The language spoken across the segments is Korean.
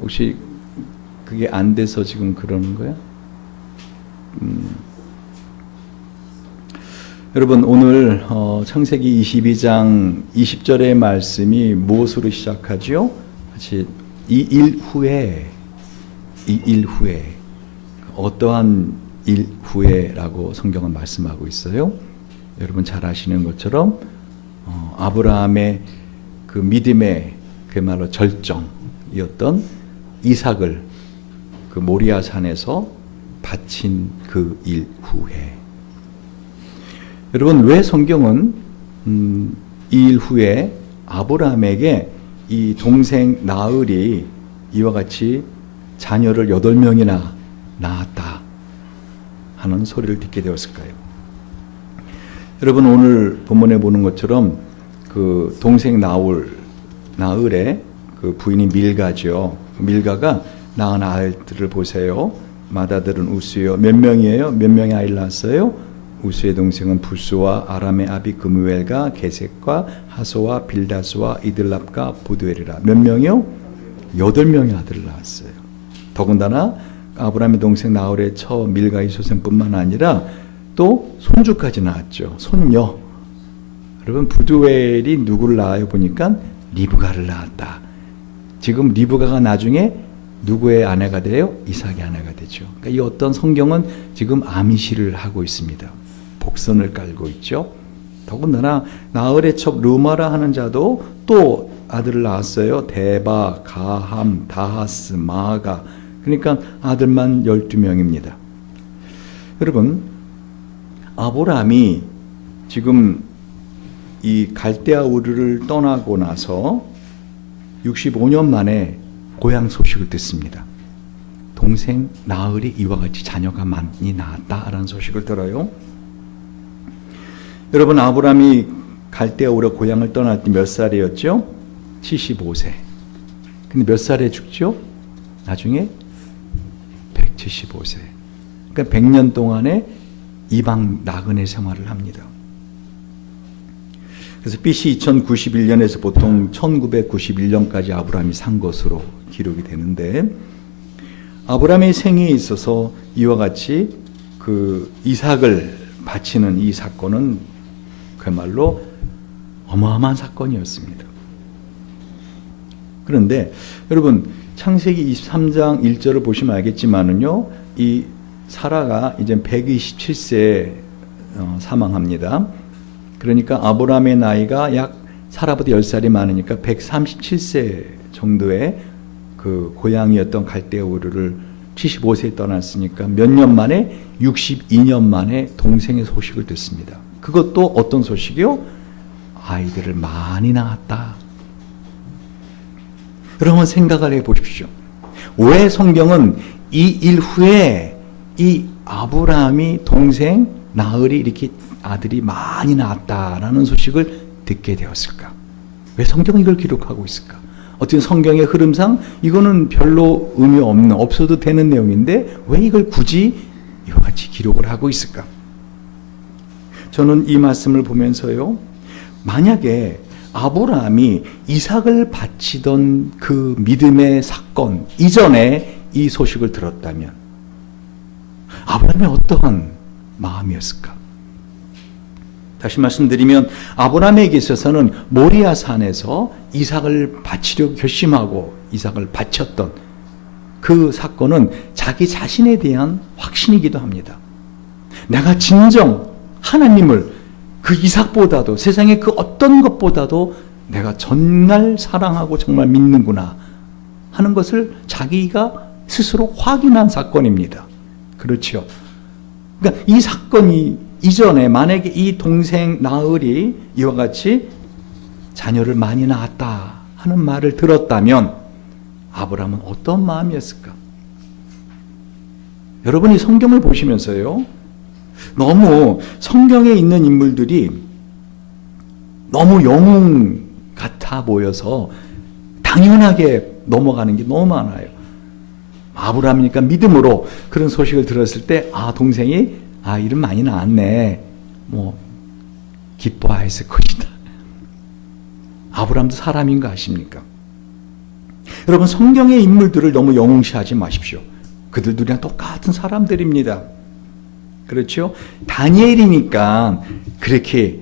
혹시 그게 안 돼서 지금 그러는 거야? 여러분 오늘 창세기 22장 20절의 말씀이 무엇으로 시작하죠? 같이 이 일 후에 어떠한 일 후에라고 성경은 말씀하고 있어요. 여러분 잘 아시는 것처럼 아브라함의 그 믿음의 그야말로 절정이었던 이삭을 그 모리아 산에서 바친 그 일 후에. 여러분 왜 성경은 이 일 후에 아브라함에게 이 동생 나흘이 이와 같이 자녀를 8명이나 낳았다 하는 소리를 듣게 되었을까요? 여러분 오늘 본문에 보는 것처럼 그 동생 나흘의 그 부인이 밀가죠. 밀가가 낳은 아이들을 보세요. 맏아들은 우스요. 몇 명이에요? 몇 명의 아이를 낳았어요? 우스의 동생은 부스와 아람의 아비 그무엘과 게셋과 하소와 빌다스와 이들랍과 부두엘이라. 몇 명이요? 8명의 아들을 낳았어요. 더군다나 아브라함의 동생 나홀의 처 밀가의 소생뿐만 아니라 또 손주까지 낳았죠. 손녀. 여러분 부두엘이 누구를 낳아요? 보니까 리브가를 낳았다. 지금 리브가가 나중에 누구의 아내가 돼요? 이삭의 아내가 되죠. 그러니까 이 어떤 성경은 지금 암시를 하고 있습니다. 복선을 깔고 있죠. 더군다나 나흘의 첩 르마라 하는 자도 또 아들을 낳았어요. 데바, 가함, 다하스, 마가. 그러니까 아들만 12명입니다. 여러분 아브라함이 지금 이 갈대아 우르를 떠나고 나서 65년 만에 고향 소식을 듣습니다. 동생 나흘이 이와 같이 자녀가 많이 낳았다라는 소식을 들어요. 여러분 아브라함이 갈대아 우르 고향을 떠날 때 몇 살이었죠? 75세. 근데 몇 살에 죽죠? 나중에 175세. 그러니까 100년 동안에 이방 나그네 생활을 합니다. 그래서 BC 2091년에서 보통 1991년까지 아브라함이 산 것으로 기록이 되는데, 아브라함의 생애에 있어서 이와 같이 그 이삭을 바치는 이 사건은 그야말로 어마어마한 사건이었습니다. 그런데 여러분 창세기 23장 1절을 보시면 알겠지만은요, 이 사라가 이제 127세에 사망합니다. 그러니까 아브라함의 나이가 약 사라보다 10살이 많으니까 137세 정도의 그 고향이었던 갈대아 우르를 75세에 떠났으니까 몇 년 만에 62년 만에 동생의 소식을 듣습니다. 그것도 어떤 소식이요? 아이들을 많이 낳았다. 여러분 생각을 해보십시오. 왜 성경은 이 일 후에 이 아브라함이 동생 나흘이 이렇게 아들이 많이 낳았다라는 소식을 듣게 되었을까? 왜 성경이 이걸 기록하고 있을까? 어떤 성경의 흐름상 이거는 별로 의미 없는, 없어도 되는 내용인데 왜 이걸 굳이 이와 같이 기록을 하고 있을까? 저는 이 말씀을 보면서요, 만약에 아브라함이 이삭을 바치던 그 믿음의 사건 이전에 이 소식을 들었다면 아브라함이 어떠한 마음이었을까? 다시 말씀드리면 아브라함에게 있어서는 모리아 산에서 이삭을 바치려고 결심하고 이삭을 바쳤던 그 사건은 자기 자신에 대한 확신이기도 합니다. 내가 진정 하나님을 그 이삭보다도 세상의 그 어떤 것보다도 내가 정말 사랑하고 정말 믿는구나 하는 것을 자기가 스스로 확인한 사건입니다. 그렇죠. 그러니까 이 사건이 이전에 만약에 이 동생 나흘이 이와 같이 자녀를 많이 낳았다 하는 말을 들었다면 아브라함은 어떤 마음이었을까? 여러분이 성경을 보시면서요, 너무 성경에 있는 인물들이 너무 영웅 같아 보여서 당연하게 넘어가는 게 너무 많아요. 아브라함이니까 믿음으로 그런 소식을 들었을 때 동생이 아이를 많이 낳았네, 기뻐했을 것이다. 아브라함도 사람인 거 아십니까? 여러분, 성경의 인물들을 너무 영웅시하지 마십시오. 그들도 그냥 똑같은 사람들입니다. 그렇죠? 다니엘이니까 그렇게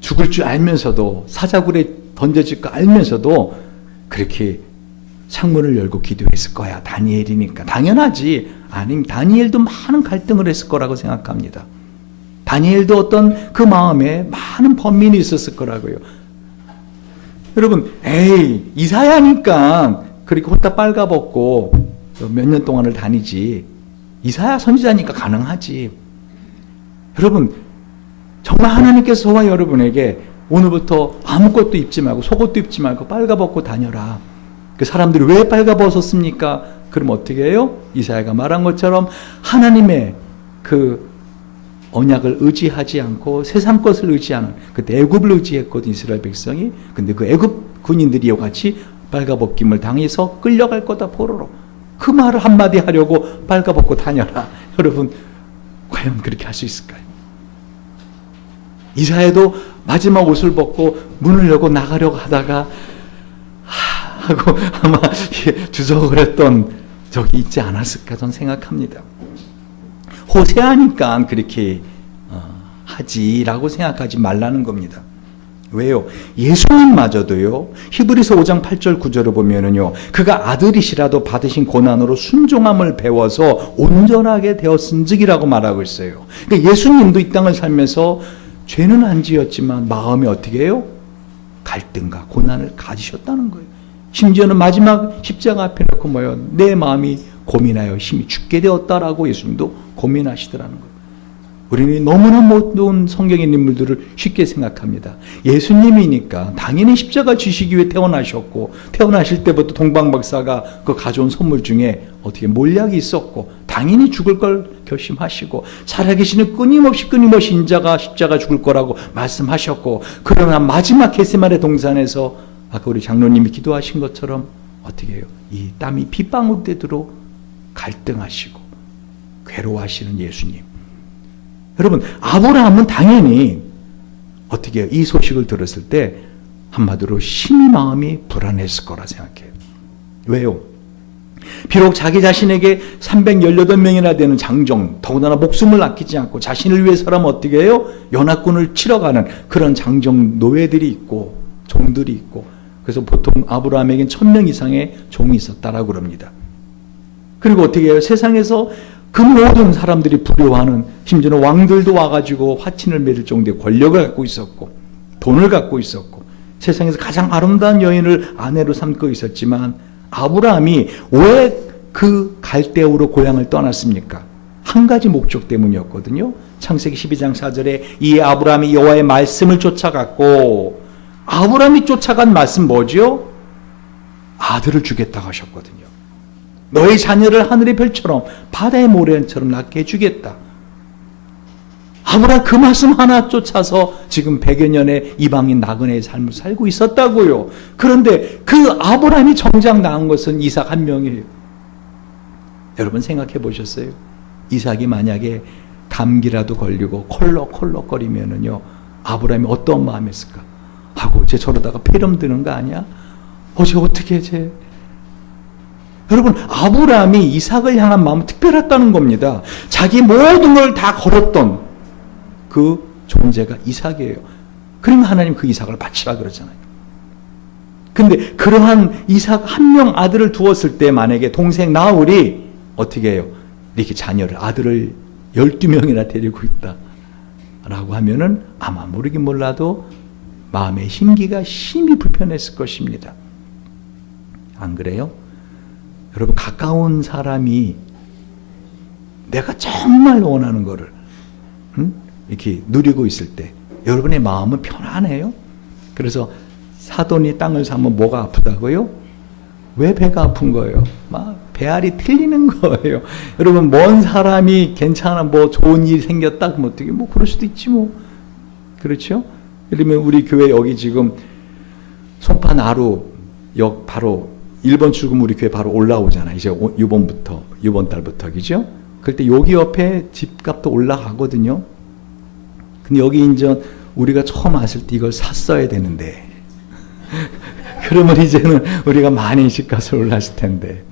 죽을 줄 알면서도, 사자굴에 던져질 거 알면서도 그렇게 창문을 열고 기도했을 거야. 다니엘이니까. 당연하지. 아님, 다니엘도 많은 갈등을 했을 거라고 생각합니다. 다니엘도 어떤 그 마음에 많은 번민이 있었을 거라고요. 여러분, 이사야니까 그렇게 홀딱 빨가벗고 몇 년 동안을 다니지. 이사야 선지자니까 가능하지. 여러분, 정말 하나님께서 저와 여러분에게 오늘부터 아무것도 입지 말고 속옷도 입지 말고 빨가벗고 다녀라. 그 사람들이 왜 빨가벗었습니까? 그럼 어떻게 해요? 이사야가 말한 것처럼 하나님의 그 언약을 의지하지 않고 세상 것을 의지하는, 그때 애굽을 의지했거든, 이스라엘 백성이. 근데 그 애굽 군인들이 이와 같이 빨가벗김을 당해서 끌려갈 거다, 포로로. 그 말을 한마디 하려고 빨가벗고 다녀라. 여러분, 과연 그렇게 할 수 있을까요? 이사야도 마지막 옷을 벗고 문을 열고 나가려고 하다가 하고 아마 주저를 했던 적이 있지 않았을까 저는 생각합니다. 호세아니까 그렇게 하지라고 생각하지 말라는 겁니다. 왜요? 예수님마저도요, 히브리서 5장 8절 9절을 보면은요, 그가 아들이시라도 받으신 고난으로 순종함을 배워서 온전하게 되었은즉이라고 말하고 있어요. 그러니까 예수님도 이 땅을 살면서 죄는 안 지었지만 마음이 어떻게 해요? 갈등과 고난을 가지셨다는 거예요. 심지어는 마지막 십자가 앞에 놓고 뭐요? 내 마음이 고민하여 심히 죽게 되었다라고 예수님도 고민하시더라는 거예요. 우리는 너무나 모든 성경의 인물들을 쉽게 생각합니다. 예수님이니까 당연히 십자가 지시기 위해 태어나셨고, 태어나실 때부터 동방박사가 그 가져온 선물 중에 어떻게 몰약이 있었고, 당연히 죽을 걸 결심하시고, 살아계시는 끊임없이 인자가 십자가 죽을 거라고 말씀하셨고, 그러나 마지막 겟세마네 동산에서 아까 우리 장로님이 기도하신 것처럼 어떻게 해요? 이 땀이 빗방울 되도록 갈등하시고 괴로워하시는 예수님. 여러분, 아브라함은 당연히 어떻게 해요? 이 소식을 들었을 때 한마디로 심히 마음이 불안했을 거라 생각해요. 왜요? 비록 자기 자신에게 318명이나 되는 장정, 더군다나 목숨을 아끼지 않고 자신을 위해서라면 어떻게 해요? 연합군을 치러가는 그런 장정 노예들이 있고 종들이 있고, 그래서 보통 아브라함에겐 1000명 이상의 종이 있었다라고 그럽니다. 그리고 어떻게 해요? 세상에서 그 모든 사람들이 부려워하는, 심지어는 왕들도 와가지고 화친을 맺을 정도의 권력을 갖고 있었고 돈을 갖고 있었고 세상에서 가장 아름다운 여인을 아내로 삼고 있었지만, 아브라함이 왜 그 갈대아우로 고향을 떠났습니까? 한 가지 목적 때문이었거든요. 창세기 12장 4절에 이 아브라함이 여호와의 말씀을 쫓아갔고, 아브라함이 쫓아간 말씀 뭐죠? 아들을 주겠다고 하셨거든요. 너의 자녀를 하늘의 별처럼 바다의 모래처럼 낳게 해주겠다. 아브라함 그 말씀 하나 쫓아서 지금 100여 년의 이방인 나그네의 삶을 살고 있었다고요. 그런데 그 아브라함이 정작 낳은 것은 이삭 한 명이에요. 여러분 생각해 보셨어요? 이삭이 만약에 감기라도 걸리고 콜록콜록거리면은요, 아브라함이 어떤 마음이었을까? 하고 쟤 저러다가 폐렴 드는 거 아니야? 쟤 어떻게 쟤? 여러분, 아브라함이 이삭을 향한 마음은 특별했다는 겁니다. 자기 모든 걸 다 걸었던 그 존재가 이삭이에요. 그러면 하나님 그 이삭을 바치라 그러잖아요. 근데 그러한 이삭 한 명 아들을 두었을 때 만약에 동생 나홀이 어떻게 해요? 이렇게 자녀를, 아들을 12명이나 데리고 있다 라고 하면은 아마 모르긴 몰라도 마음의 심기가 심히 불편했을 것입니다. 안 그래요? 여러분, 가까운 사람이 내가 정말 원하는 거를 이렇게 누리고 있을 때 여러분의 마음은 편안해요? 그래서 사돈이 땅을 사면 뭐가 아프다고요? 왜 배가 아픈 거예요? 막 배알이 틀리는 거예요. 여러분, 먼 사람이 괜찮아, 뭐 좋은 일이 생겼다 그러면 어떻게, 뭐 그럴 수도 있지 뭐. 그렇죠? 예를 들면 우리 교회 여기 지금 송파나루역 바로 1번 출구면 우리 교회 바로 올라오잖아. 이제 이번 달부터, 그죠? 그때 여기 옆에 집값도 올라가거든요. 근데 여기 이제 우리가 처음 왔을 때 이걸 샀어야 되는데 그러면 이제는 우리가 많이 집값을 올랐을 텐데.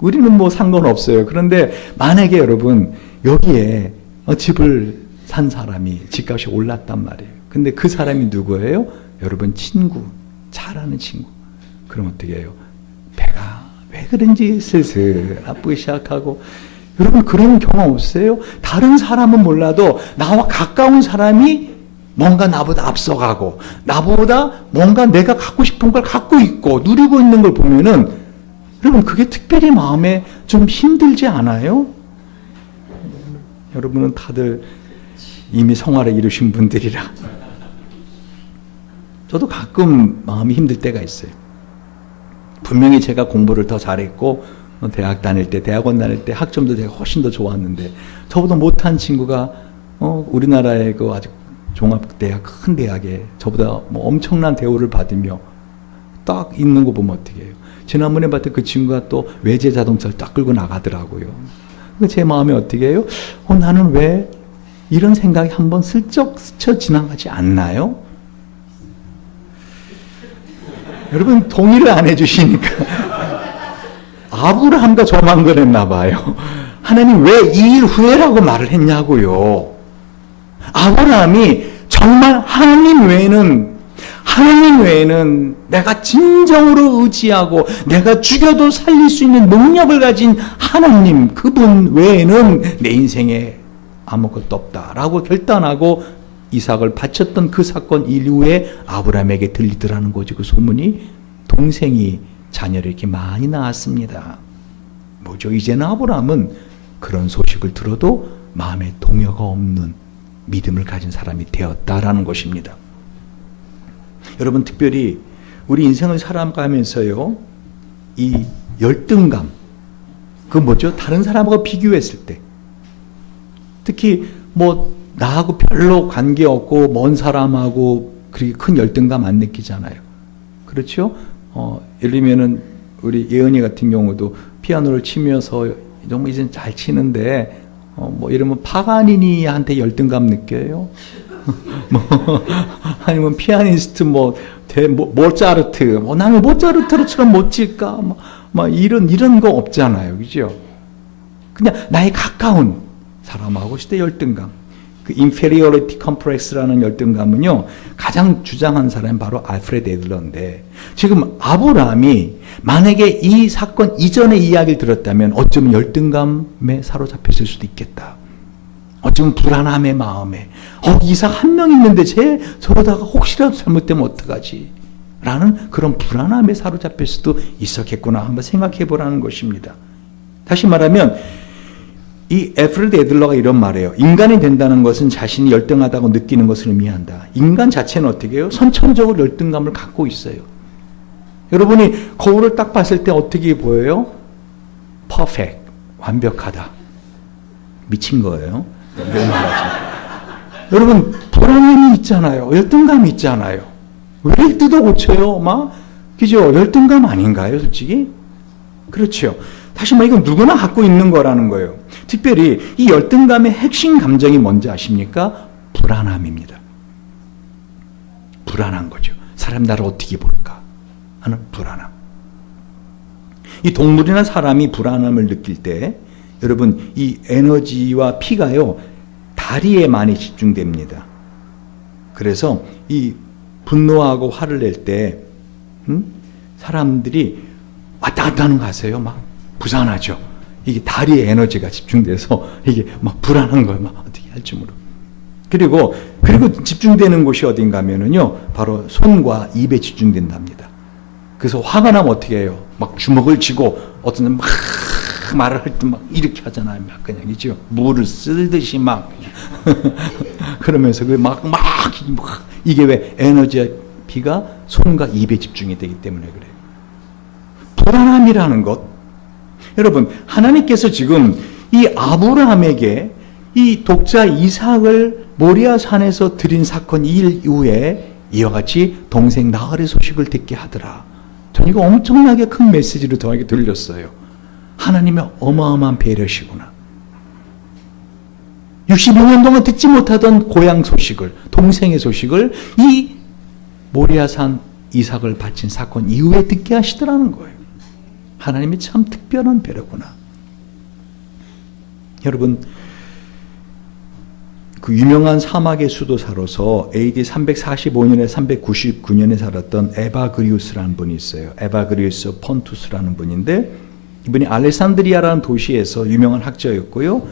우리는 상관없어요. 그런데 만약에 여러분, 여기에 집을 산 사람이 집값이 올랐단 말이에요. 근데 그 사람이 누구예요? 여러분, 친구. 잘 아는 친구. 그럼 어떻게 해요? 배가 왜 그런지 슬슬 아프기 시작하고. 여러분, 그런 경험 없어요? 다른 사람은 몰라도 나와 가까운 사람이 뭔가 나보다 앞서가고, 나보다 뭔가 내가 갖고 싶은 걸 갖고 있고, 누리고 있는 걸 보면은, 여러분, 그게 특별히 마음에 좀 힘들지 않아요? 여러분은 다들 이미 성화를 이루신 분들이라. 저도 가끔 마음이 힘들 때가 있어요. 분명히 제가 공부를 더 잘했고, 대학 다닐 때, 대학원 다닐 때 학점도 제가 훨씬 더 좋았는데, 저보다 못한 친구가, 우리나라의 그 아주 종합대학, 큰 대학에 저보다 엄청난 대우를 받으며 딱 있는 거 보면 어떻게 해요? 지난번에 봤던 그 친구가 또 외제 자동차를 딱 끌고 나가더라고요. 제 마음이 어떻게 해요? 나는 왜 이런 생각이 한번 슬쩍 스쳐 지나가지 않나요? 여러분, 동의를 안 해주시니까. 아브라함도 저만 그랬나 봐요. 하나님 왜 2일 후에라고 말을 했냐고요. 아브라함이 정말 하나님 외에는 내가 진정으로 의지하고 내가 죽여도 살릴 수 있는 능력을 가진 하나님, 그분 외에는 내 인생에 아무것도 없다라고 결단하고 이삭을 바쳤던 그 사건 이후에 아브라함에게 들리더라는 거죠. 그 소문이. 동생이 자녀를 이렇게 많이 낳았습니다. 뭐죠? 이제는 아브라함은 그런 소식을 들어도 마음에 동요가 없는 믿음을 가진 사람이 되었다라는 것입니다. 여러분, 특별히 우리 인생을 살아가면서요, 이 열등감, 그 뭐죠? 다른 사람하고 비교했을 때, 특히 나하고 별로 관계없고 먼 사람하고 그렇게 큰 열등감 안 느끼잖아요. 그렇죠? 예를 들면은 우리 예은이 같은 경우도 피아노를 치면서 정말 이제 잘 치는데, 이러면 파가니니한테 열등감 느껴요? 아니면 피아니스트 모차르트, 나는 모차르트처럼 못 칠까? 이런 거 없잖아요. 그죠? 그냥 나의 가까운 사람하고 있을 때 열등감. 그 inferiority complex라는 열등감은요, 가장 주장한 사람이 바로 알프레드 애들러인데, 지금 아브라함이 만약에 이 사건 이전의 이야기를 들었다면 어쩌면 열등감에 사로잡혔을 수도 있겠다. 어쩌면 불안함의 마음에, 이삭 한 명 있는데 저러다가 혹시라도 잘못되면 어떡하지? 라는 그런 불안함에 사로잡힐 수도 있었겠구나 한번 생각해 보라는 것입니다. 다시 말하면 이 알프레드 애들러가 이런 말이에요. 인간이 된다는 것은 자신이 열등하다고 느끼는 것을 의미한다. 인간 자체는 어떻게 해요? 선천적으로 열등감을 갖고 있어요. 여러분이 거울을 딱 봤을 때 어떻게 보여요? 퍼펙트, 완벽하다. 미친 거예요. 여러분, 불안함이 있잖아요. 열등감이 있잖아요. 왜 뜯어 고쳐요? 그죠? 열등감 아닌가요, 솔직히? 그렇죠. 다시 이건 누구나 갖고 있는 거라는 거예요. 특별히 이 열등감의 핵심 감정이 뭔지 아십니까? 불안함입니다. 불안한 거죠. 사람 나를 어떻게 볼까 하는 불안함. 이 동물이나 사람이 불안함을 느낄 때 여러분, 이 에너지와 피가요, 다리에 많이 집중됩니다. 그래서 이 분노하고 화를 낼 때 사람들이 왔다 갔다 하는 거 아세요? 부산하죠. 이게 다리에 에너지가 집중돼서 이게 불안한 거예요. 어떻게 할지 모르고. 그리고 집중되는 곳이 어딘가 하면은요, 바로 손과 입에 집중된답니다. 그래서 화가 나면 어떻게 해요? 주먹을 쥐고 어떤 사람 말을 할 때 이렇게 하잖아요. 그냥 이죠. 물을 쓰듯이 그러면서 이게 왜 에너지의 피가 손과 입에 집중이 되기 때문에 그래요. 불안함이라는 것. 여러분, 하나님께서 지금 이 아브라함에게 이 독자 이삭을 모리아 산에서 드린 사건 2일 이후에 이와 같이 동생 나홀의 소식을 듣게 하더라. 전 이거 엄청나게 큰 메시지를 저에게 들렸어요. 하나님의 어마어마한 배려시구나. 62년 동안 듣지 못하던 고향 소식을, 동생의 소식을 이 모리아산 이삭을 바친 사건 이후에 듣게 하시더라는 거예요. 하나님이 참 특별한 배려구나. 여러분, 그 유명한 사막의 수도사로서 AD 345년에 399년에 살았던 에바그리우스라는 분이 있어요. 에바그리우스 폰투스라는 분인데, 이분이 알렉산드리아라는 도시에서 유명한 학자였고요.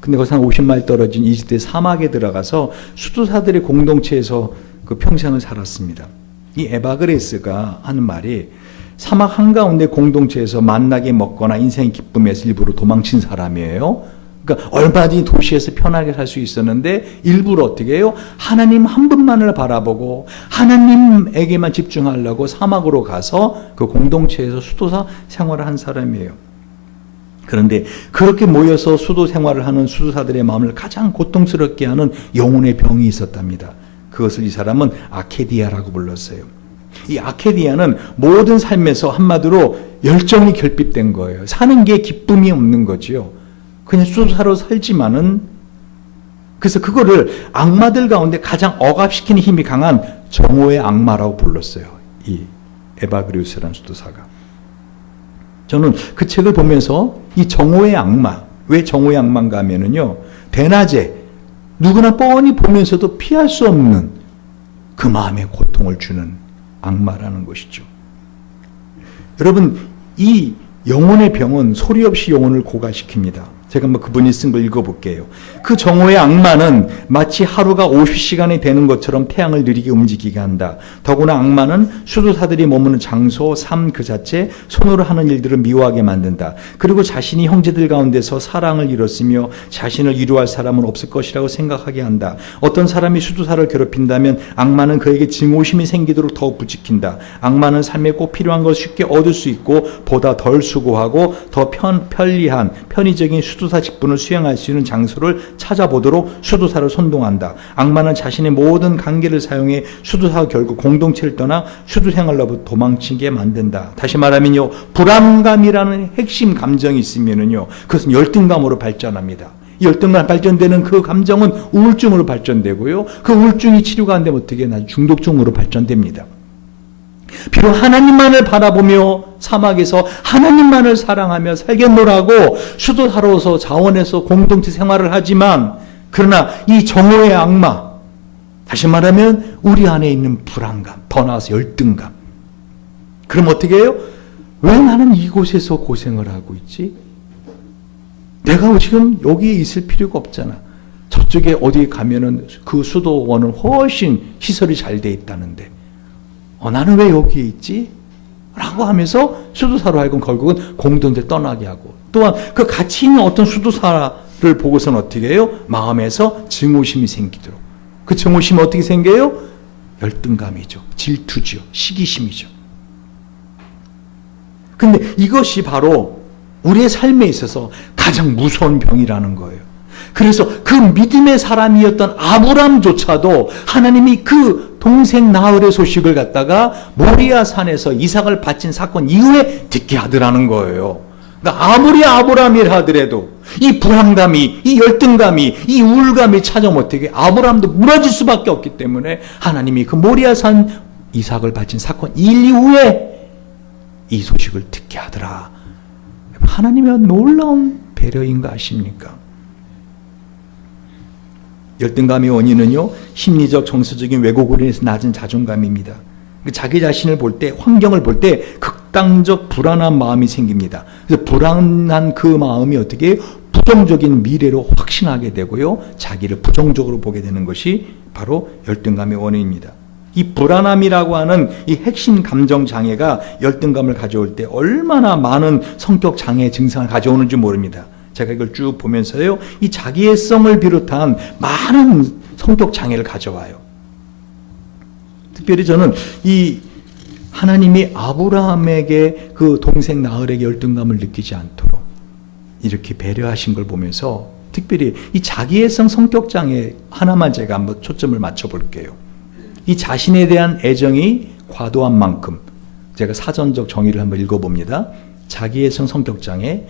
근데 거기서 한 50마일 떨어진 이집트의 사막에 들어가서 수도사들의 공동체에서 그 평생을 살았습니다. 이 에바그리우스가 하는 말이, 사막 한가운데 공동체에서 만나게 먹거나 인생의 기쁨에서 일부러 도망친 사람이에요. 그러니까 얼마든지 도시에서 편하게 살 수 있었는데 일부러 어떻게 해요? 하나님 한 분만을 바라보고 하나님에게만 집중하려고 사막으로 가서 그 공동체에서 수도사 생활을 한 사람이에요. 그런데 그렇게 모여서 수도 생활을 하는 수도사들의 마음을 가장 고통스럽게 하는 영혼의 병이 있었답니다. 그것을 이 사람은 아케디아라고 불렀어요. 이 아케디아는 모든 삶에서 한마디로 열정이 결핍된 거예요. 사는 게 기쁨이 없는 거지요. 그냥 수도사로 살지만은, 그래서 그거를 악마들 가운데 가장 억압시키는 힘이 강한 정오의 악마라고 불렀어요. 이 에바그리우스라는 수도사가. 저는 그 책을 보면서 이 정오의 악마, 왜 정오의 악마인가 하면은요, 대낮에 누구나 뻔히 보면서도 피할 수 없는 그 마음의 고통을 주는 악마라는 것이죠. 여러분, 이 영혼의 병은 소리 없이 영혼을 고갈시킵니다. 제가 한번 그분이 쓴 걸 읽어볼게요. 그 정오의 악마는 마치 하루가 50시간이 되는 것처럼 태양을 느리게 움직이게 한다. 더구나 악마는 수도사들이 머무는 장소, 삶 그 자체, 손으로 하는 일들을 미워하게 만든다. 그리고 자신이 형제들 가운데서 사랑을 이뤘으며 자신을 위로할 사람은 없을 것이라고 생각하게 한다. 어떤 사람이 수도사를 괴롭힌다면 악마는 그에게 증오심이 생기도록 더욱 부추긴다. 악마는 삶에 꼭 필요한 걸 쉽게 얻을 수 있고 보다 덜 수고하고 더 편리한 편의적인 수도사 직분을 수행할 수 있는 장소를 찾아보도록 수도사를 선동한다. 악마는 자신의 모든 관계를 사용해 수도사가 결국 공동체를 떠나 수도 생활로부터 도망치게 만든다. 다시 말하면요, 불안감이라는 핵심 감정이 있으면은요, 그것은 열등감으로 발전합니다. 열등감 발전되는 그 감정은 우울증으로 발전되고요, 그 우울증이 치료가 안 되면 어떻게 나중에 중독증으로 발전됩니다. 비록 하나님만을 바라보며 사막에서 하나님만을 사랑하며 살겠노라고 수도사로서 자원해서 공동체 생활을 하지만, 그러나 이 정오의 악마, 다시 말하면 우리 안에 있는 불안감, 더 나아가서 열등감. 그럼 어떻게 해요? 왜 나는 이곳에서 고생을 하고 있지? 내가 지금 여기에 있을 필요가 없잖아. 저쪽에 어디 가면은 그 수도원은 훨씬 시설이 잘 돼 있다는데 나는 왜 여기에 있지? 라고 하면서 수도사로 하여금 결국은 공동체를 떠나게 하고, 또한 그 같이 있는 어떤 수도사를 보고서는 어떻게 해요? 마음에서 증오심이 생기도록. 그 증오심이 어떻게 생겨요? 열등감이죠. 질투죠. 시기심이죠. 근데 이것이 바로 우리의 삶에 있어서 가장 무서운 병이라는 거예요. 그래서 그 믿음의 사람이었던 아브람조차도 하나님이 그 동생 나홀의 소식을 갖다가 모리아 산에서 이삭을 바친 사건 이후에 듣게 하더라는 거예요. 그러니까 아무리 아브람이라 하더라도 이 불안감이, 이 열등감이, 이 우울감이 찾아오면 어떻게 아브람도 무너질 수밖에 없기 때문에 하나님이 그 모리아 산 이삭을 바친 사건 이후에 이 소식을 듣게 하더라. 하나님의 놀라운 배려인가 아십니까? 열등감의 원인은요, 심리적, 정서적인 왜곡으로 인해서 낮은 자존감입니다. 자기 자신을 볼 때, 환경을 볼 때 극단적 불안한 마음이 생깁니다. 그래서 불안한 그 마음이 어떻게 부정적인 미래로 확신하게 되고요, 자기를 부정적으로 보게 되는 것이 바로 열등감의 원인입니다. 이 불안함이라고 하는 이 핵심 감정 장애가 열등감을 가져올 때 얼마나 많은 성격 장애 증상을 가져오는지 모릅니다. 제가 이걸 쭉 보면서요, 이 자기애성을 비롯한 많은 성격 장애를 가져와요. 특별히 저는 이 하나님이 아브라함에게 그 동생 나홀에게 열등감을 느끼지 않도록 이렇게 배려하신 걸 보면서 특별히 이 자기애성 성격 장애 하나만 제가 한번 초점을 맞춰 볼게요. 이 자신에 대한 애정이 과도한 만큼, 제가 사전적 정의를 한번 읽어봅니다. 자기애성 성격 장애.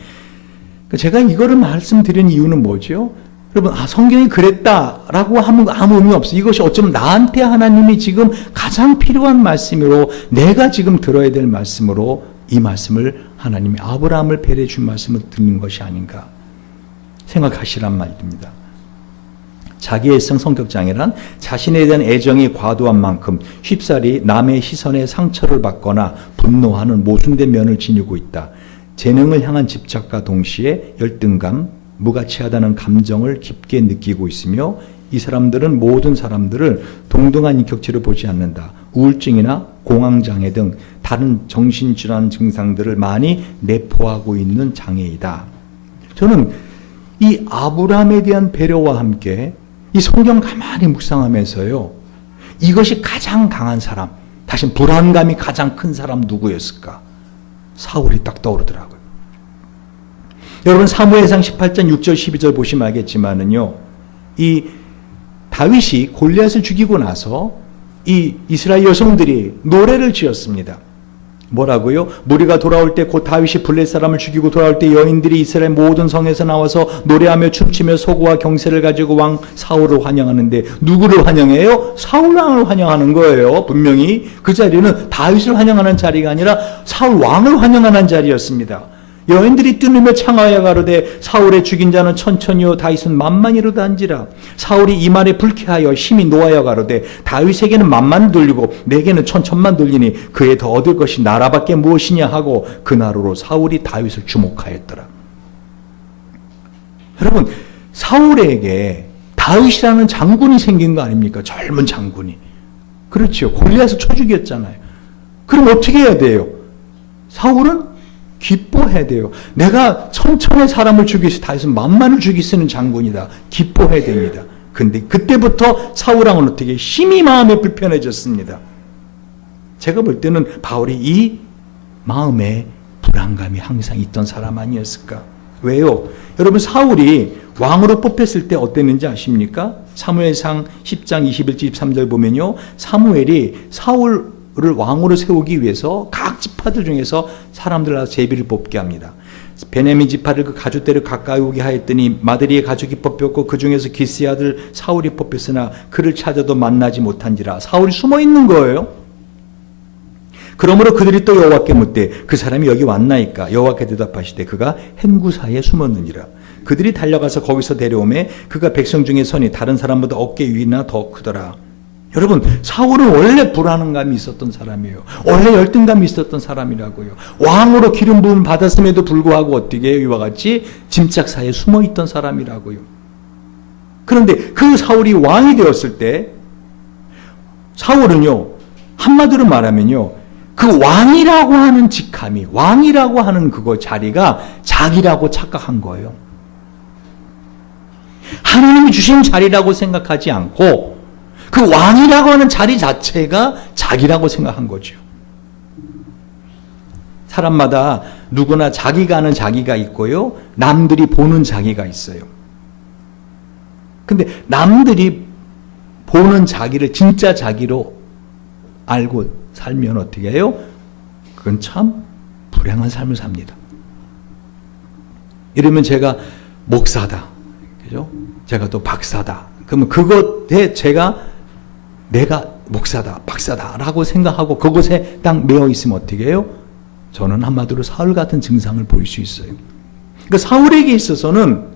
제가 이거를 말씀드린 이유는 뭐죠? 여러분, 성경이 그랬다라고 하면 아무 의미 없어요. 이것이 어쩌면 나한테 하나님이 지금 가장 필요한 말씀으로, 내가 지금 들어야 될 말씀으로 이 말씀을 하나님이 아브라함을 배려해 준 말씀을 듣는 것이 아닌가 생각하시란 말입니다. 자기애성 성격장애란 자신에 대한 애정이 과도한 만큼 쉽사리 남의 시선에 상처를 받거나 분노하는 모순된 면을 지니고 있다. 재능을 향한 집착과 동시에 열등감, 무가치하다는 감정을 깊게 느끼고 있으며 이 사람들은 모든 사람들을 동등한 인격체로 보지 않는다. 우울증이나 공황장애 등 다른 정신질환 증상들을 많이 내포하고 있는 장애이다. 저는 이 아브라함에 대한 배려와 함께 이 성경 가만히 묵상하면서요, 이것이 가장 강한 사람, 다시 불안감이 가장 큰 사람 누구였을까? 사울이 딱 떠오르더라고요. 여러분, 사무엘상 18장 6절 12절 보시면 알겠지만은요, 이 다윗이 골리앗을 죽이고 나서 이 이스라엘 여성들이 노래를 지었습니다. 뭐라고요? 무리가 돌아올 때 곧 다윗이 블레 사람을 죽이고 돌아올 때 여인들이 이스라엘 모든 성에서 나와서 노래하며 춤추며 소고와 경세를 가지고 왕 사울을 환영하는데, 누구를 환영해요? 사울 왕을 환영하는 거예요. 분명히 그 자리는 다윗을 환영하는 자리가 아니라 사울 왕을 환영하는 자리였습니다. 여인들이 뛰누며 창하여 가로되 사울의 죽인 자는 천천히요 다윗은 만만이로다 한지라. 사울이 이 말에 불쾌하여 심히 노하여 가로되 다윗에게는 만만을 돌리고 내게는 천천만 돌리니 그에 더 얻을 것이 나라밖에 무엇이냐 하고 그날로 사울이 다윗을 주목하였더라. 여러분, 사울에게 다윗이라는 장군이 생긴 거 아닙니까? 젊은 장군이. 그렇죠. 골리앗을 쳐 죽였잖아요. 그럼 어떻게 해야 돼요? 사울은 기뻐해야 돼요. 내가 천천의 사람을 죽이시, 다윗은 만만을 죽이시는 장군이다. 기뻐해야 됩니다. 근데 그때부터 사울왕은 어떻게 심히 마음에 불편해졌습니다. 제가 볼 때는 바울이 이 마음에 불안감이 항상 있던 사람 아니었을까? 왜요? 여러분, 사울이 왕으로 뽑혔을 때 어땠는지 아십니까? 사무엘상 10장 21절 23절 보면요, 사무엘이 사울을 왕으로 세우기 위해서 각 지파들 중에서 사람들 나서 제비를 뽑게 합니다. 베냐민 지파를 그 가죽대를 가까이 오게 하였더니 마드리의 가죽이 뽑혔고 그 중에서 기스의 아들 사울이 뽑혔으나 그를 찾아도 만나지 못한지라. 사울이 숨어 있는 거예요. 그러므로 그들이 또 여호와께 묻되 그 사람이 여기 왔나이까? 여호와께 대답하시되 그가 햄구사에 숨었느니라. 그들이 달려가서 거기서 데려오매 그가 백성 중에 선이 다른 사람보다 어깨 위나 더 크더라. 여러분, 사울은 원래 불안감이 있었던 사람이에요. 원래 열등감이 있었던 사람이라고요. 왕으로 기름 부음 받았음에도 불구하고 어떻게 해요? 이와 같이 짐짝 사이에 숨어 있던 사람이라고요. 그런데 그 사울이 왕이 되었을 때 사울은요, 한마디로 말하면요, 그 왕이라고 하는 직함이, 왕이라고 하는 그거 자리가 자기라고 착각한 거예요. 하나님이 주신 자리라고 생각하지 않고 그 왕이라고 하는 자리 자체가 자기라고 생각한 거죠. 사람마다 누구나 자기가 아는 자기가 있고요, 남들이 보는 자기가 있어요. 근데 남들이 보는 자기를 진짜 자기로 알고 살면 어떻게 해요? 그건 참 불행한 삶을 삽니다. 이러면 제가 목사다, 그죠? 제가 또 박사다. 그러면 그것에 내가 목사다, 박사다라고 생각하고 그것에 딱 매여 있으면 어떻게 해요? 저는 한마디로 사울 같은 증상을 보일 수 있어요. 그러니까 사울에게 있어서는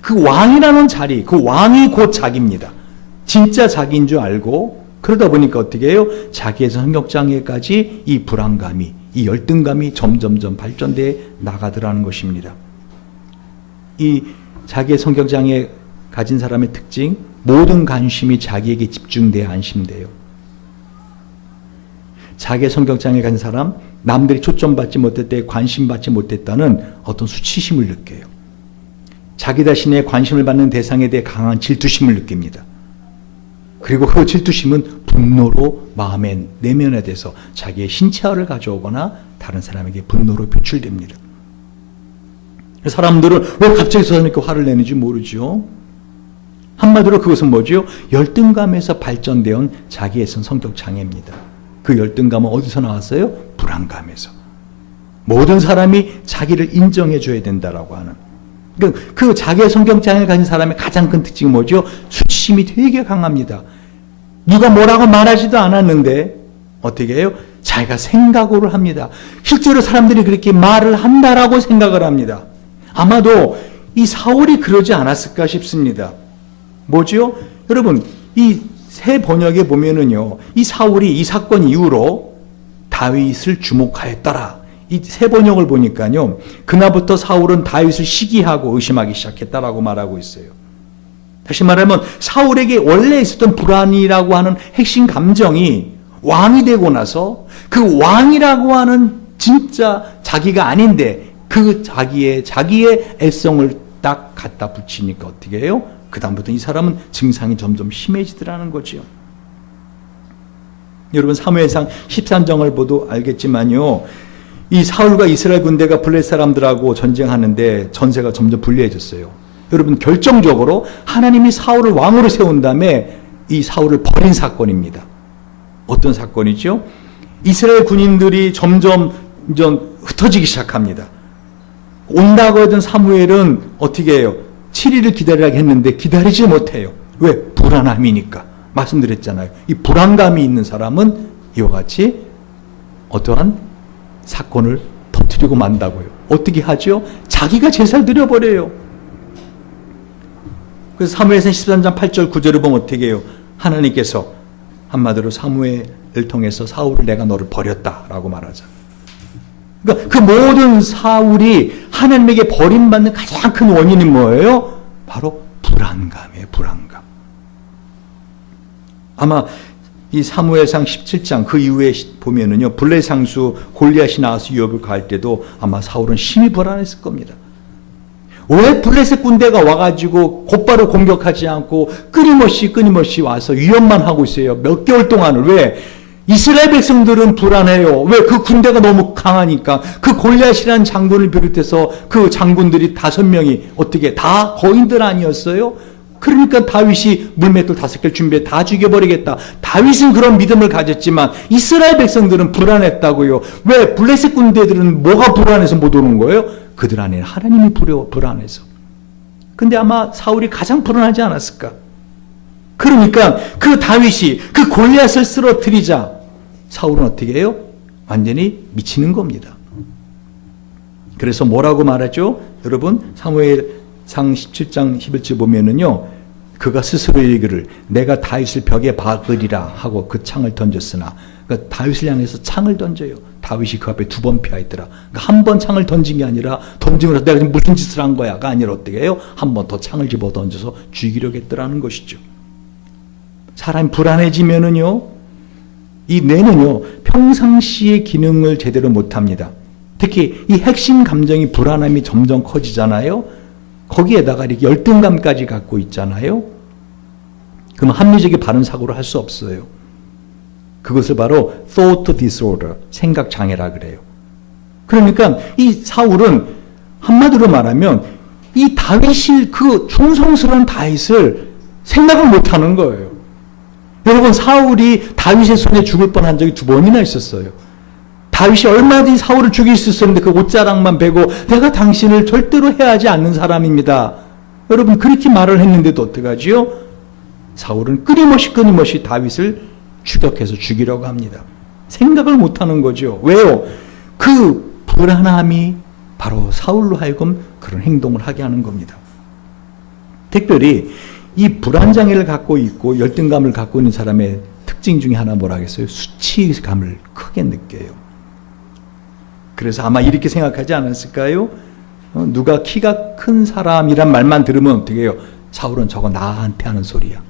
그 왕이라는 자리, 그 왕이 곧 자기입니다. 진짜 자기인 줄 알고, 그러다 보니까 어떻게 해요? 자기의 성격장애까지 이 불안감이, 이 열등감이 점점점 발전돼 나가더라는 것입니다. 이 자기의 성격장애 가진 사람의 특징, 모든 관심이 자기에게 집중돼야 안심돼요. 자기의 성격장애 가진 사람, 남들이 초점받지 못할 때 관심받지 못했다는 어떤 수치심을 느껴요. 자기 자신의 관심을 받는 대상에 대해 강한 질투심을 느낍니다. 그리고 그 질투심은 분노로 마음의 내면에 대해서 자기의 신체화를 가져오거나 다른 사람에게 분노로 표출됩니다. 사람들은 왜 갑자기 저 사람이 이렇게 화를 내는지 모르죠. 한마디로 그것은 뭐죠? 열등감에서 발전되어 자기애성 성격 장애입니다. 그 열등감은 어디서 나왔어요? 불안감에서. 모든 사람이 자기를 인정해 줘야 된다라고 하는, 그 자기의 성격 장애를 가진 사람의 가장 큰 특징이 뭐죠? 수치심이 되게 강합니다. 누가 뭐라고 말하지도 않았는데 어떻게 해요? 자기가 생각으로 합니다. 실제로 사람들이 그렇게 말을 한다라고 생각을 합니다. 아마도 이 사울이 그러지 않았을까 싶습니다. 뭐죠? 여러분, 이 새 번역에 보면은요, 이 사울이 이 사건 이후로 다윗을 주목하였더라. 이 새 번역을 보니까요, 그날부터 사울은 다윗을 시기하고 의심하기 시작했다라고 말하고 있어요. 다시 말하면 사울에게 원래 있었던 불안이라고 하는 핵심 감정이 왕이 되고 나서 그 왕이라고 하는 진짜 자기가 아닌데 그 자기의 애성을 딱 갖다 붙이니까 어떻게 해요? 그 다음부터 이 사람은 증상이 점점 심해지더라는 거죠. 여러분 사무엘상 13장을 보도 알겠지만요, 이 사울과 이스라엘 군대가 블레 사람들하고 전쟁하는데 전세가 점점 불리해졌어요. 여러분 결정적으로 하나님이 사울을 왕으로 세운 다음에 이 사울을 버린 사건입니다. 어떤 사건이죠? 이스라엘 군인들이 점점 흩어지기 시작합니다. 온다고 하던 사무엘은 어떻게 해요? 7일을 기다리라고 했는데 기다리지 못해요. 왜? 불안함이니까. 말씀드렸잖아요. 이 불안감이 있는 사람은 이와 같이 어떠한 사건을 터뜨리고 만다고요. 어떻게 하죠? 자기가 제사를 드려버려요. 그래서 사무엘상 13장 8절 9절을 보면 어떻게 해요? 하나님께서 한마디로 사무엘을 통해서 사울을 내가 너를 버렸다라고 말하자. 그러니까 그 모든 사울이 하나님에게 버림받는 가장 큰 원인이 뭐예요? 바로 불안감이에요. 불안감. 아마 이 사무엘상 17장 그 이후에 보면은요, 블레 상수 골리앗이 나와서 유업을 가할 때도 아마 사울은 심히 불안했을 겁니다. 왜 블레셋 군대가 와가지고 곧바로 공격하지 않고 끊임없이 와서 위협만 하고 있어요. 몇 개월 동안을. 왜? 이스라엘 백성들은 불안해요. 왜? 그 군대가 너무 강하니까. 그 골리앗이라는 장군을 비롯해서 그 장군들이 5명이 어떻게 다 거인들 아니었어요? 그러니까 다윗이 물맷돌 5개를 준비해 다 죽여버리겠다. 다윗은 그런 믿음을 가졌지만 이스라엘 백성들은 불안했다고요. 왜? 블레셋 군대들은 뭐가 불안해서 못 오는 거예요? 그들 안에는 하나님이 불안해서. 근데 아마 사울이 가장 불안하지 않았을까? 그러니까 그 다윗이 그 골리앗을 쓰러뜨리자 사울은 어떻게 해요? 완전히 미치는 겁니다. 그래서 뭐라고 말하죠? 여러분 사무엘상 17장 11절 보면은요, 그가 스스로 이르기를 내가 다윗을 벽에 박으리라 하고 그 창을 던졌으나, 그러니까 다윗을 향해서 창을 던져요. 다윗이 그 앞에 2번 피하였더라. 그러니까 한 번 창을 던진 게 아니라 던지면서 내가 지금 무슨 짓을 한 거야가 아니라 어떻게 해요? 한 번 더 창을 집어 던져서 죽이려고 했더라는 것이죠. 사람이 불안해지면은요, 이 뇌는요 평상시의 기능을 제대로 못합니다. 특히 이 핵심 감정이 불안함이 점점 커지잖아요. 거기에다가 이렇게 열등감까지 갖고 있잖아요. 그럼 합리적인 바른 사고를 할 수 없어요. 그것을 바로 thought disorder, 생각 장애라 그래요. 그러니까 이 사울은 한마디로 말하면 이 다윗이 그 충성스러운 다윗을 생각을 못하는 거예요. 여러분 사울이 다윗의 손에 죽을 뻔한 적이 2번이나 있었어요. 다윗이 얼마든지 사울을 죽일 수 있었는데 그 옷자락만 베고 내가 당신을 절대로 해하지 않는 사람입니다. 여러분 그렇게 말을 했는데도 어떡하지요? 사울은 끊임없이 다윗을 추격해서 죽이려고 합니다. 생각을 못하는 거죠. 왜요? 그 불안함이 바로 사울로 하여금 그런 행동을 하게 하는 겁니다. 특별히 이 불안장애를 갖고 있고 열등감을 갖고 있는 사람의 특징 중에 하나 뭐라 하겠어요? 수치감을 크게 느껴요. 그래서 아마 이렇게 생각하지 않았을까요? 누가 키가 큰 사람이란 말만 들으면 어떻게 해요? 사울은 저거 나한테 하는 소리야.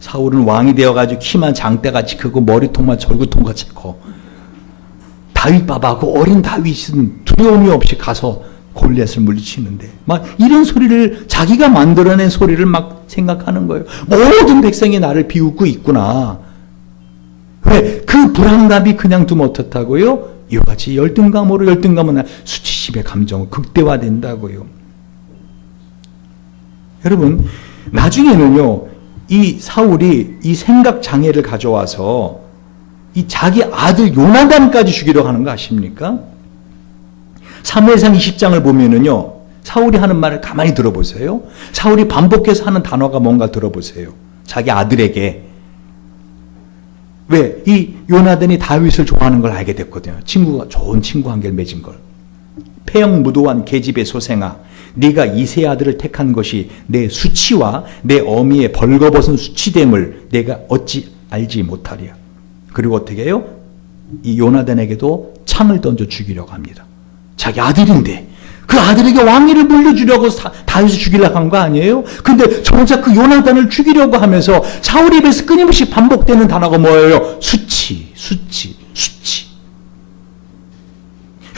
사울은 왕이 되어가지고 키만 장대같이 크고 머리통만 절구통같이 커. 다윗 봐봐. 그 어린 다윗은 두려움이 없이 가서 골리앗을 물리치는데 막 이런 소리를 자기가 만들어낸 소리를 막 생각하는 거예요. 모든 백성이 나를 비웃고 있구나. 왜? 그 불안감이 그냥 두면 어떻다고요? 이와 같이 열등감은 수치심의 감정은 극대화된다고요. 여러분 나중에는요 이 사울이 이 생각 장애를 가져와서 이 자기 아들 요나단까지 죽이려고 하는 거 아십니까? 사무엘상 20장을 보면은요, 사울이 하는 말을 가만히 들어보세요. 사울이 반복해서 하는 단어가 뭔가 들어보세요. 자기 아들에게. 왜? 이 요나단이 다윗을 좋아하는 걸 알게 됐거든요. 친구가, 좋은 친구 관계를 맺은 걸. 폐영무도한 계집의 소생아, 네가 이세 아들을 택한 것이 내 수치와 내 어미의 벌거벗은 수치됨을 내가 어찌 알지 못하랴. 그리고 어떻게 해요? 이 요나단에게도 창을 던져 죽이려고 합니다. 자기 아들인데 그 아들에게 왕위를 물려주려고 다윗을 죽이려고 한 거 아니에요? 근데 정작 그 요나단을 죽이려고 하면서 사울 입에서 끊임없이 반복되는 단어가 뭐예요? 수치, 수치, 수치.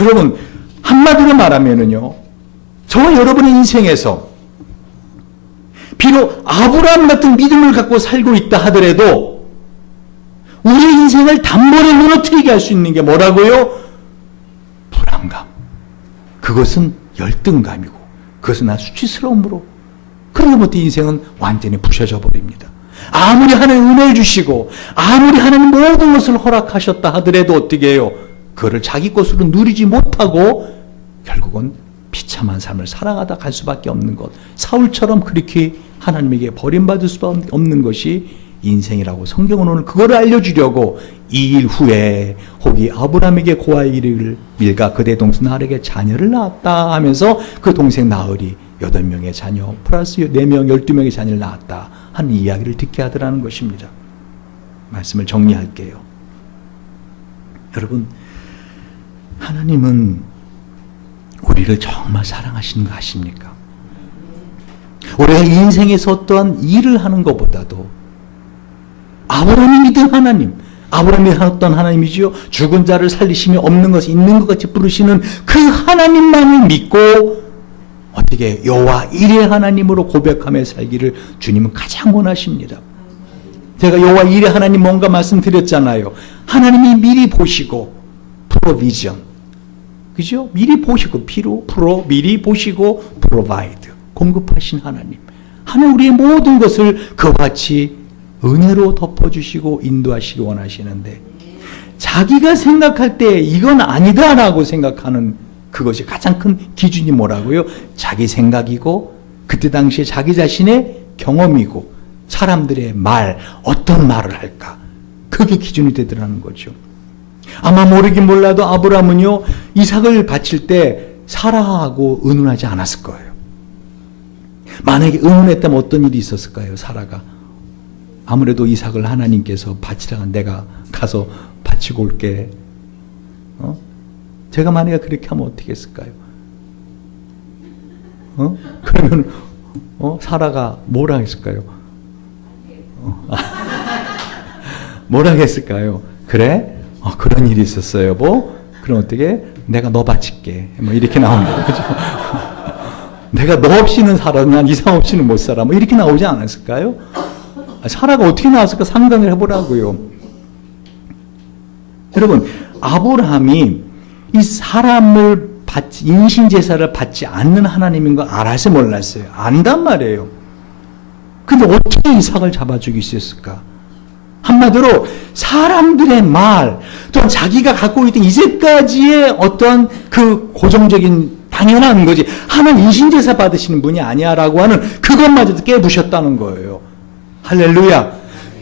여러분, 한마디로 말하면은요, 저와 여러분의 인생에서 비록 아브라함 같은 믿음을 갖고 살고 있다 하더라도 우리의 인생을 단번에 무너뜨리게 할 수 있는 게 뭐라고요? 불안감. 그것은 열등감이고, 그것은 나 수치스러움으로. 그러다 보니 인생은 완전히 부셔져 버립니다. 아무리 하나님 은혜를 주시고, 아무리 하나님 모든 것을 허락하셨다 하더라도 어떻게 해요? 그거를 자기 것으로 누리지 못하고, 결국은 비참한 삶을 살아가다 갈 수밖에 없는 것. 사울처럼 그렇게 하나님에게 버림받을 수밖에 없는 것이 인생이라고 성경은 오늘 그거를 알려주려고 2일 후에 혹이 아브라함에게 고아이를 밀가 그대 동생 나흘에게 자녀를 낳았다 하면서 그 동생 나흘이 8명의 자녀 플러스 4명 12명의 자녀를 낳았다 하는 이야기를 듣게 하더라는 것입니다. 말씀을 정리할게요. 여러분, 하나님은 우리를 정말 사랑하시는 거 아십니까? 우리가 인생에서 어떠한 일을 하는 것보다도 아브라함이 믿은 하나님, 아브라함이 어떤 하나님이지요? 죽은 자를 살리시며 없는 것이 있는 것 같이 부르시는 그 하나님만을 믿고 어떻게 여호와 일의 하나님으로 고백하며 살기를 주님은 가장 원하십니다. 제가 여호와 일의 하나님 뭔가 말씀드렸잖아요. 하나님이 미리 보시고 프로비전, 그죠? 미리 보시고 미리 보시고 프로바이드, 공급하신 하나님. 하나님 우리의 모든 것을 그와 같이 은혜로 덮어주시고 인도하시기 원하시는데 자기가 생각할 때 이건 아니다라고 생각하는 그것이 가장 큰 기준이 뭐라고요? 자기 생각이고 그때 당시에 자기 자신의 경험이고 사람들의 말, 어떤 말을 할까? 그게 기준이 되더라는 거죠. 아마 모르긴 몰라도 아브라함은요, 이삭을 바칠 때 사라하고 의논하지 않았을 거예요. 만약에 의논했다면 어떤 일이 있었을까요? 사라가 아무래도 이삭을 하나님께서 바치라고 내가 가서 바치고 올게. 제가 만약에 그렇게 하면 어떻게 했을까요? 그러면 사라가 뭐라 했을까요? 뭐라 했을까요? 그래? 그런 일이 있었어요, 여보. 그럼 어떻게? 내가 너 바칠게. 뭐 이렇게 나온다. 그죠? 내가 너 없이는 살아. 난 이삭 없이는 못 살아. 뭐 이렇게 나오지 않았을까요? 사라가 어떻게 나왔을까 상상을 해보라고요. 여러분, 아브라함이 이 사람을 인신제사를 받지 않는 하나님인 걸 알아서 몰랐어요. 안단 말이에요. 근데 어떻게 이삭을 잡아주기 있었을까? 한마디로 사람들의 말, 또한 자기가 갖고 있던 이제까지의 어떤 그 고정적인 당연한 거지. 하나님 인신제사 받으시는 분이 아니야라고 하는 그것마저도 깨부셨다는 거예요. 할렐루야.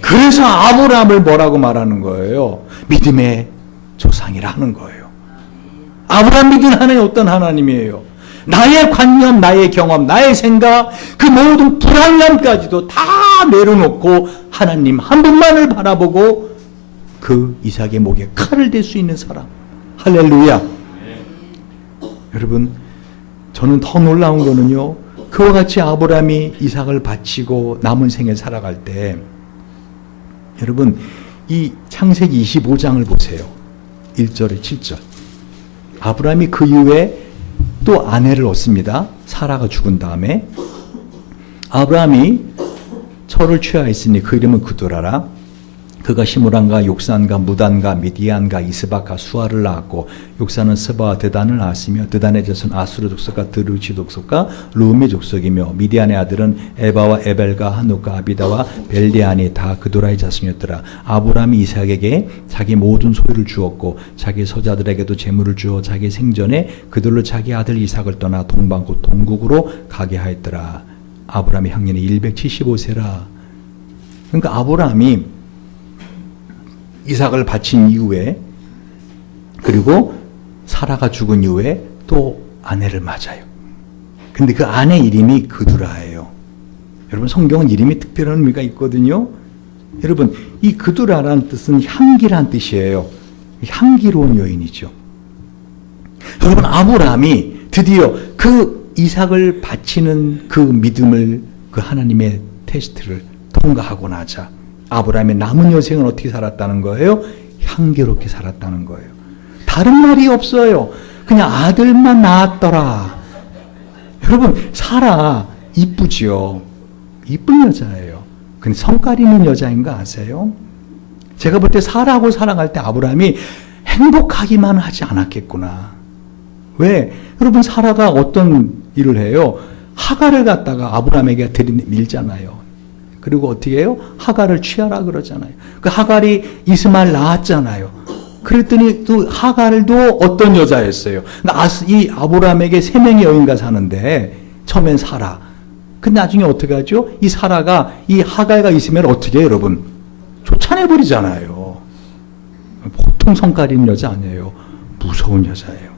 그래서 아브라함을 뭐라고 말하는 거예요? 믿음의 조상이라 하는 거예요. 아브라함 믿은 하나님이 어떤 하나님이에요? 나의 관념, 나의 경험, 나의 생각, 그 모든 불안감까지도 다 내려놓고 하나님 한 분만을 바라보고 그 이삭의 목에 칼을 댈 수 있는 사람. 할렐루야. 여러분, 저는 더 놀라운 거는요, 그와 같이 아브라함이 이삭을 바치고 남은 생을 살아갈 때, 여러분, 이 창세기 25장을 보세요. 1절에 7절. 아브라함이 그 이후에 또 아내를 얻습니다. 사라가 죽은 다음에. 아브라함이 철을 취하였으니 그 이름은 그도라라. 그가 시므란과 욕산과 무단과 미디안과 이스박과 수아를 낳았고 욕산은 스바와 드단을 낳았으며 드단의 자손 아수르 족속과 드루시 족속과 루미 족속이며 미디안의 아들은 에바와 에벨과 한욱과 아비다와 벨리안이 다 그도라의 자손이었더라. 아브라함이 이삭에게 자기 모든 소유를 주었고 자기 서자들에게도 재물을 주어 자기 생전에 그들로 자기 아들 이삭을 떠나 동방 곧 동국으로 가게 하였더라. 아브라함의 향년이 175세라. 그러니까 아브라함이 이삭을 바친 이후에 그리고 사라가 죽은 이후에 또 아내를 맞아요. 근데 그 아내 이름이 그두라예요. 여러분 성경은 이름이 특별한 의미가 있거든요. 여러분 이 그두라라는 뜻은 향기란 뜻이에요. 향기로운 여인이죠. 여러분 아브라함이 드디어 그 이삭을 바치는 그 믿음을 그 하나님의 테스트를 통과하고 나자 아브라함의 남은 여생은 어떻게 살았다는 거예요? 향기롭게 살았다는 거예요. 다른 말이 없어요. 그냥 아들만 낳았더라. 여러분 사라 이쁘지요. 이쁜 여자예요. 근데 성깔 있는 여자인 거 아세요? 제가 볼 때 사라하고 살아갈 때 아브라함이 행복하기만 하지 않았겠구나. 왜? 여러분 사라가 어떤 일을 해요? 하갈을 갖다가 아브라함에게 들이밀잖아요. 그리고 어떻게 해요? 하갈을 취하라 그러잖아요. 그 하갈이 이스마엘 낳았잖아요. 그랬더니 또 하갈도 어떤 여자였어요? 그러니까 이 아브라함에게 3명의 여인과 사는데 처음엔 사라. 근데 나중에 어떻게 하죠? 이 사라가 이 하갈과 있으면 어떻게 해요, 여러분? 쫓아내버리잖아요. 보통 성깔 있는 여자 아니에요. 무서운 여자예요.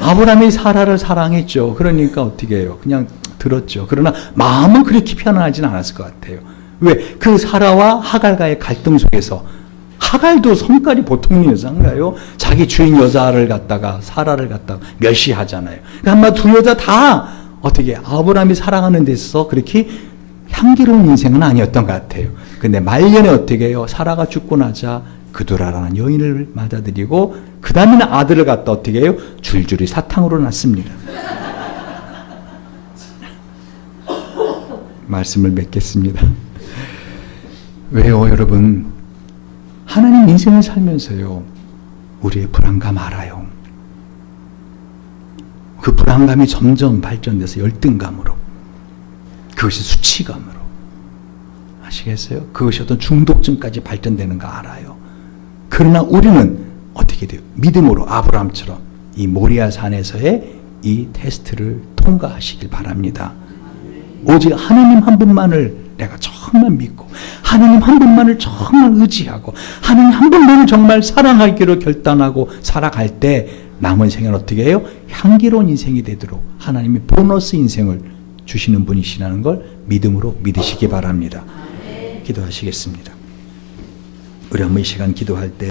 아브라함이 사라를 사랑했죠. 그러니까 어떻게 해요? 그냥 들었죠. 그러나 마음은 그렇게 편안하지는 않았을 것 같아요. 왜? 그 사라와 하갈과의 갈등 속에서 하갈도 성깔이 보통 여자인가요? 자기 주인 여자를 갖다가 사라를 갖다가 멸시하잖아요. 그러니까 아마 두 여자 다 어떻게 아브라함이 사랑하는 데 있어서 그렇게 향기로운 인생은 아니었던 것 같아요. 근데 말년에 어떻게 해요? 사라가 죽고 나자 그두라라는 여인을 맞아들이고 그 다음에는 아들을 갖다 어떻게 해요? 줄줄이 사탕으로 낳습니다. 말씀을 맺겠습니다. 왜요, 여러분? 하나님 인생을 살면서요, 우리의 불안감 알아요. 그 불안감이 점점 발전돼서 열등감으로, 그것이 수치감으로, 아시겠어요? 그것이 어떤 중독증까지 발전되는 거 알아요. 그러나 우리는 어떻게 돼요? 믿음으로 아브라함처럼 이 모리아 산에서의 이 테스트를 통과하시길 바랍니다. 오직 하나님 한 분만을 내가 정말 믿고 하나님 한 분만을 정말 의지하고 하나님 한 분만을 정말 사랑하기로 결단하고 살아갈 때 남은 생은 어떻게 해요? 향기로운 인생이 되도록 하나님이 보너스 인생을 주시는 분이시라는 걸 믿음으로 믿으시기 바랍니다. 기도하시겠습니다. 우리 한번 이 시간 기도할 때